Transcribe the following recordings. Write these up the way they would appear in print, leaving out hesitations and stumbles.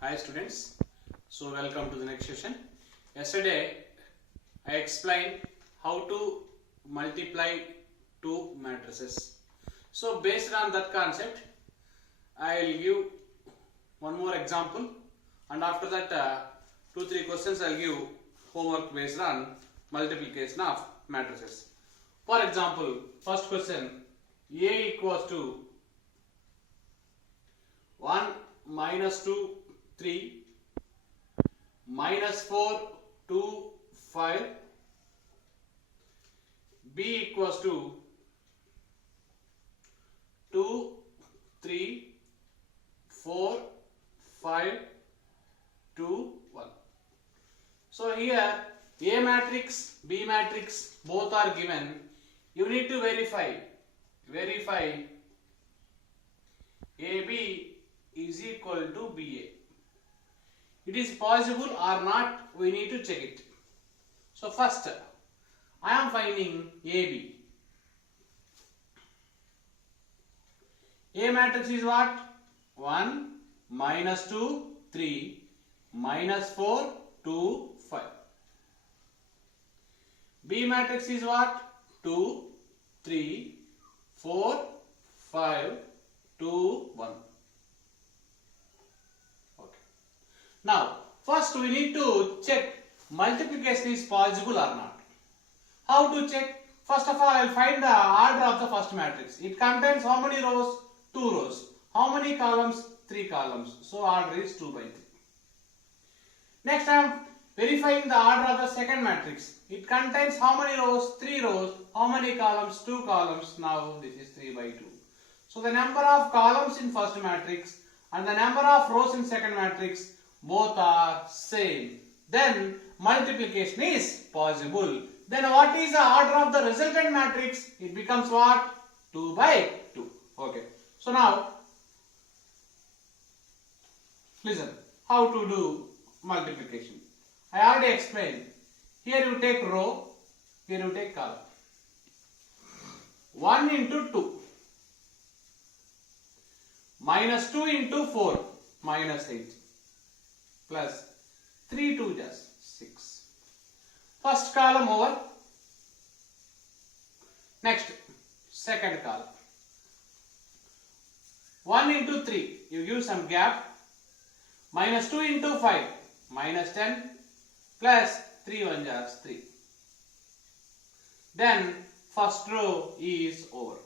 Hi students, so welcome to the next session. Yesterday I explained how to multiply two matrices. So based on that concept I will give one more example, and after that 2-3 questions I will give homework based on multiplication of matrices. For example, first question, A equals to 1 minus 2 3 minus 4 2 5, B equals to 2 3 4 5 2 1. So here A matrix, B matrix both are given. You need to verify AB is equal to BA. It is possible or not, we need to check it. So first I am finding AB. A matrix is what? 1 minus 2 3 minus 4 2 5. B matrix is what? 2 3 4 5 2 1. Now, first we need to check multiplication is possible or not. How to check? First of all, I will find the order of the first matrix. It contains how many rows? 2 rows. How many columns? 3 columns. So, order is 2 by 3. Next, I am verifying the order of the second matrix. It contains how many rows? 3 rows. How many columns? 2 columns. Now, this is 3 by 2. So, the number of columns in first matrix and the number of rows in second matrix both are same. Then multiplication is possible. Then what is the order of the resultant matrix? It becomes what? 2 by 2. Okay. So now listen how to do multiplication. I already explained. Here you take row, here you take column. 1 into 2 minus 2 into 4 minus 8. Plus 3 2 just 6. First column over. Next, second column. 1 into 3, you give some gap. Minus 2 into 5, minus 10. Plus 3 1 just 3. Then first row is over.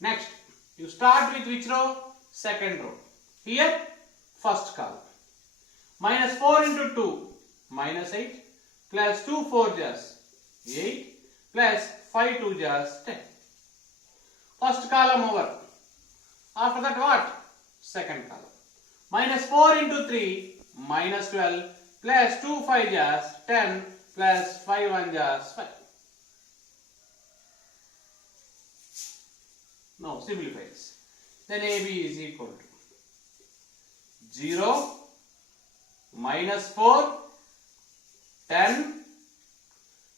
Next, you start with which row? Second row. Here, first column. Minus 4 into 2, minus 8, plus 2 4 just 8, plus 5 2 just 10. First column over. After that what? Second column. Minus 4 into 3, minus 12, plus 2 5 just 10, plus 5 1 just 5. Now simplify this. Then AB is equal to 0, minus 4, 10,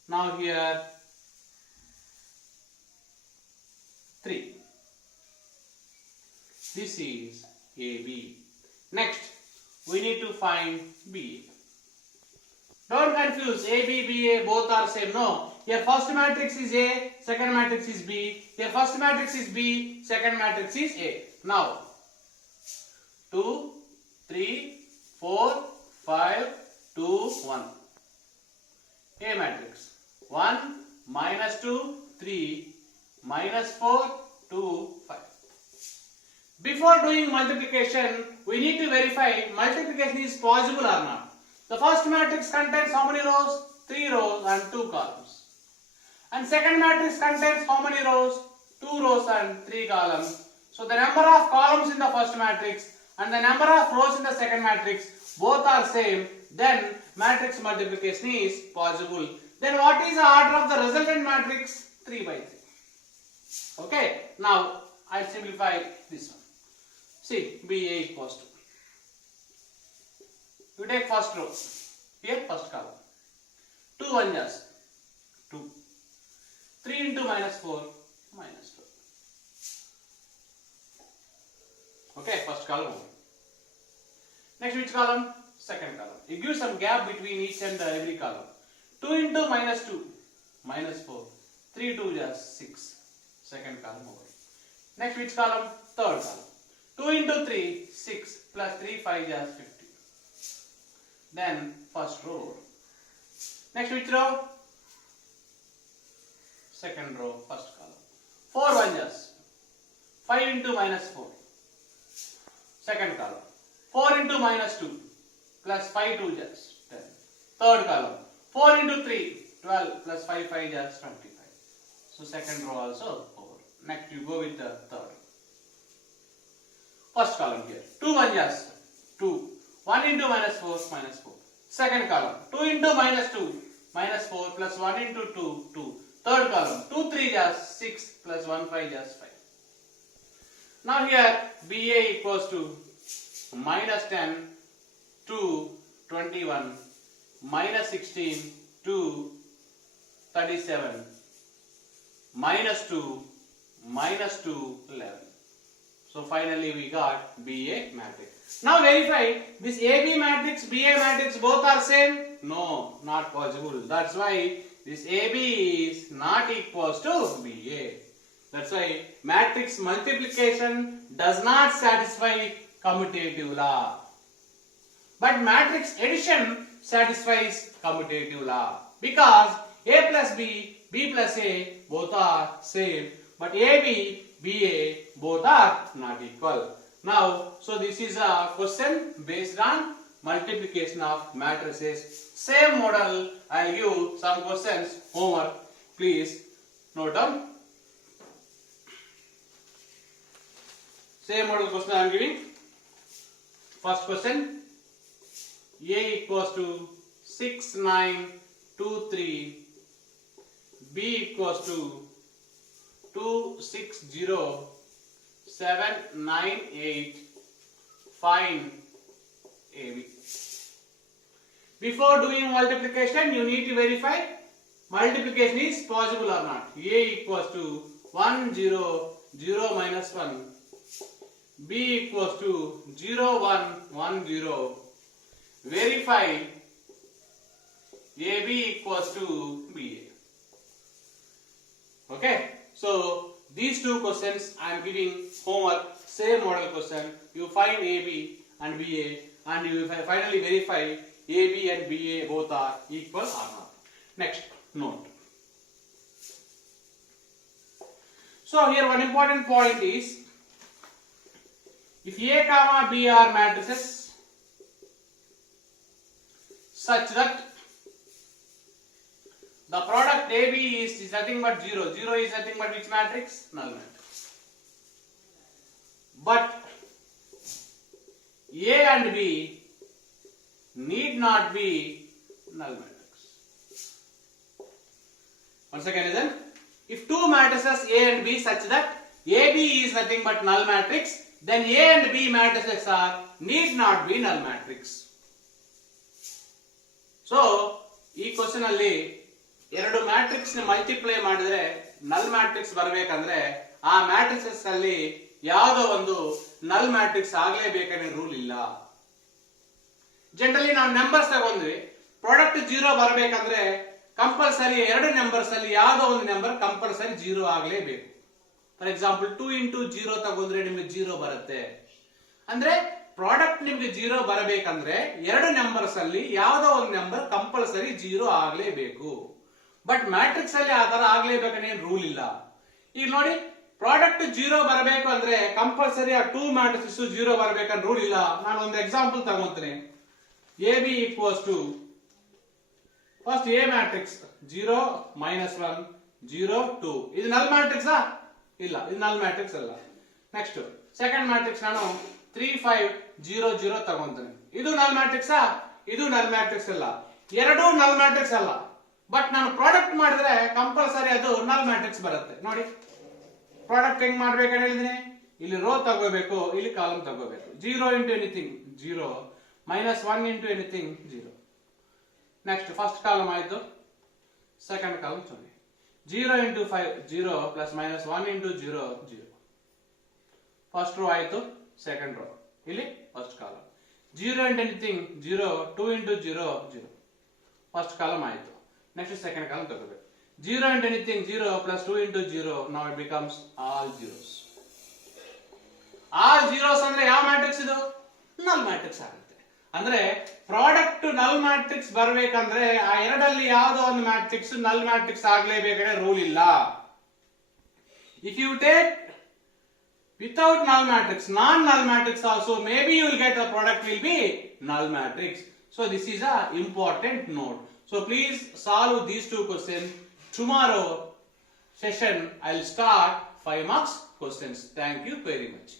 now here 3. This is AB. Next, we need to find BA. Don't confuse AB, BA, both are same. No, here first matrix is A, second matrix is B. Here first matrix is B, second matrix is A. Now, 2, 3, 4, 5, 2, 1. A matrix. 1, minus 2, 3, minus 4, 2, 5. Before doing multiplication, we need to verify multiplication is possible or not. The first matrix contains how many rows? 3 rows and 2 columns. And second matrix contains how many rows? 2 rows and 3 columns. So the number of columns in the first matrix and the number of rows in the second matrix both are same. Then matrix multiplication is possible. Then what is the order of the resultant matrix? 3 by 3. Okay. Now I will simplify this one. See, BA equals to. You take first row. Here first column. 2 1 just 2. 3 into minus 4 minus 2. Okay, first column. Next, which column? Second column. You give some gap between each and every column. 2 into minus 2, minus 4. 3 2 just 6. Second column over. Next, which column? Third column. 2 into 3, 6 plus 3 5 just 50. Then first row. Next, which row? Second row, first column. 4 1 just 5 into minus 4. Second column. 4 into minus 2 plus 5 2 just 10. Third column. 4 into 3, 12 plus 5 5 just 25. So second row also over. Next you go with the third. First column here. 2 1 just 2. 1 into minus 4 minus 4. Second column. 2 into minus 2 minus 4 plus 1 into 2 2. Third column. 2 3 just 6 plus 1 5 just 5. Now here BA equals to minus 10 to 21 minus 16 to 37 minus 2 minus 2 11. So finally we got BA matrix. Now verify this AB matrix, BA matrix both are same? No, not possible. That's why this AB is not equals to BA. That's why matrix multiplication does not satisfy commutative law. But matrix addition satisfies commutative law. Because A plus B, B plus A both are same. But AB, BA both are not equal. Now, so this is a question based on multiplication of matrices. Same model, I will give some questions, homework. Please note down. Same model question I am giving. First question. A equals to 6 9 2 3. B equals to 2 6 0 7 9 8. Find AB. Before doing multiplication, you need to verify multiplication is possible or not. A equals to 1 0 0 minus 1. B equals to 0 1 1 0. Verify AB equals to BA. Okay. So these two questions I am giving homework, same model question. You find AB and BA and you finally verify AB and BA both are equal or not. Next, note. So here one important point is, if A comma B are matrices such that the product AB is nothing but 0. 0 is nothing but which matrix? Null matrix. But A and B need not be null matrix. Once again, listen. If two matrices A and B such that AB is nothing but null matrix, then A and B matrices are need not be null matrix. So, ಈ question ಅಲ್ಲಿ ಎರಡು matrix ನ multiply ಮಾಡಿದ್ರೆ ನಲ್ matrix ಬರಬೇಕಂದ್ರೆ ಆ ಮ್ಯಾಟ್ರಿಕ್ಸಸ್ ಅಲ್ಲಿ ಯಾವುದೋ ಒಂದು ನಲ್ ಮ್ಯಾಟ್ರಿಕ್ಸ್ ಆಗಲೇಬೇಕನ್ನೋ ರೂಲ್ ಇಲ್ಲ. ಜನರಲಿ ನಾವು ನಂಬರ್ಸ್ ತಗೊಂಡ್ವಿ, ಪ್ರಾಡಕ್ಟ್ 0 ಬರಬೇಕಂದ್ರೆ ಕಂಪಲ್ಸರಿ ಎರಡು ನಂಬರ್ಸ್ ಅಲ್ಲಿ ಯಾವುದೋ ಒಂದು ನಂಬರ್ ಕಂಪಲ್ಸರಿ 0 ಆಗಲೇಬೇಕು. ಫಾರ್ ಎಕ್ಸಾಂಪಲ್ 2 into 0 ತಗೊಂಡ್ರೆ ನಿಮಗೆ 0 ಬರುತ್ತೆ. ಅಂದ್ರೆ ಪ್ರಾಡಕ್ಟ್ ನಿಮಗೆ 0 ಬರಬೇಕಂದ್ರೆ ಎರಡು ನಂಬರ್ಸ್ ಅಲ್ಲಿ ಯಾವುದೋ ಒಂದು ನಂಬರ್ ಕಂಪಲ್ಸರಿ 0 ಆಗಲೇಬೇಕು. ಬಟ್ ಮ್ಯಾಟ್ರಿಕ್ಸ್ ಅಲ್ಲಿ ಆ ತರ ಆಗ್ಲೇಬೇಕನ್ನೋ ರೂಲ್ ಇಲ್ಲ. ಈಗ ನೋಡಿ, ಪ್ರಾಡಕ್ಟ್ 0 ಬರಬೇಕು ಅಂದ್ರೆ ಕಂಪಲ್ಸರಿ ಆ ಟೂ ಮ್ಯಾಟ್ರಿಕ್ಸ್ 0 ಬರಬೇಕನ್ನ ರೂಲ್ ಇಲ್ಲ. ನಾನು ಒಂದು ಎಕ್ಸಾಂಪಲ್ ತಗೊಂತೀನಿ. A B equals to first A matrix 0 -1 0 2. ಇದು ನಲ್ ಮ್ಯಾಟ್ರಿಕ್ಸ್ ಇಲ್ಲ, ಇದು ನಲ್ ಮ್ಯಾಟ್ರಿಕ್ಸ್ ಅಲ್ಲ. ನೆಕ್ಸ್ಟ್ ಸೆಕೆಂಡ್ ಮ್ಯಾಟ್ರಿಕ್ಸ್ ನಾನು 3 5 0 0 ತಗೊಂತೀನಿ. ಇದು ನಲ್ ಮ್ಯಾಟ್ರಿಕ್ಸ್ ಇದು ನಲ್ ಮ್ಯಾಟ್ರಿಕ್ಸ್ ಅಲ್ಲ, ಎರಡೂ ನಲ್ ಮ್ಯಾಟ್ರಿಕ್ಸ್ ಅಲ್ಲ. ಬಟ್ ನಾನು ಪ್ರಾಡಕ್ಟ್ ಮಾಡಿದ್ರೆ ಕಂಪಲ್ಸರಿ ಅದು ನಲ್ ಮ್ಯಾಟ್ರಿಕ್ಸ್ ಬರುತ್ತೆ. ನೋಡಿ, ಪ್ರಾಡಕ್ಟ್ ಹೆಂಗ್ ಮಾಡ್ಬೇಕಂತ ಹೇಳಿದೀನಿ. ಇಲ್ಲಿ ರೋ ತಗೋಬೇಕು, ಇಲ್ಲಿ ಕಾಲಮ್ ತಗೋಬೇಕು. 0 into anything 0 -1 into anything 0. Next first column ಆಯ್ತು, second column 0 into 5 0 plus -1 into 0 0. First row ಆಯ್ತು, ಸೆಕೆಂಡ್ ರೋ ಇಲ್ಲಿ first column. 0 into anything 0, 2 into 0 0. First column ಆಯಿತು. Next second column ತಗೋಬೇಕು. 0 into anything 0 plus 2 into 0. Now it becomes all zeros. All zeros ಅಂದ್ರೆ ಯಾವ matrix ಇದು? ನಲ್ matrix ಆಗುತ್ತೆ. ಅಂದ್ರೆ ಪ್ರಾಡಕ್ಟ್ ನಲ್ ಮ್ಯಾಟ್ರಿಕ್ಸ್ ಬರಬೇಕಂದ್ರೆ ಆ ಎರಡಲ್ಲಿ ಯಾವುದೋ ಒಂದು ಮ್ಯಾಟ್ರಿಕ್ಸ್ ನಲ್ ಮ್ಯಾಟ್ರಿಕ್ಸ್ ಆಗಲೇಬೇಕಾದ್ರೆ ರೂಲ್ ಇಲ್ಲ. If you take without null matrix, non-null matrix also, maybe you will get the product will be null matrix. So this is a important note. So please solve these two questions. Tomorrow session I will start 5 marks questions. Thank you very much.